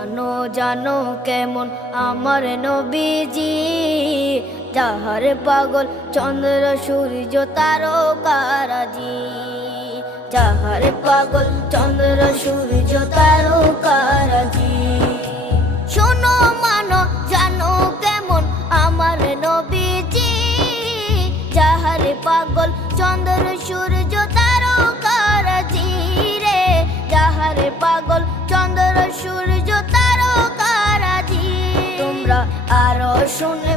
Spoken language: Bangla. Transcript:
জানো জানো কেমন আমার নবীজি, যাহার পাগল চন্দ্র সূর্য তারকারাজি, যাহার পাগল চন্দ্র সূর্য তারকারাজি। শোনো মানো জানো কেমন আমার নবীজি, যাহার পাগল চন্দ্র সূর্য তারকারাজি রে, যাহার পাগল চন্দ্র সূর্য তারকারাজি। তোমরা আরো শুনে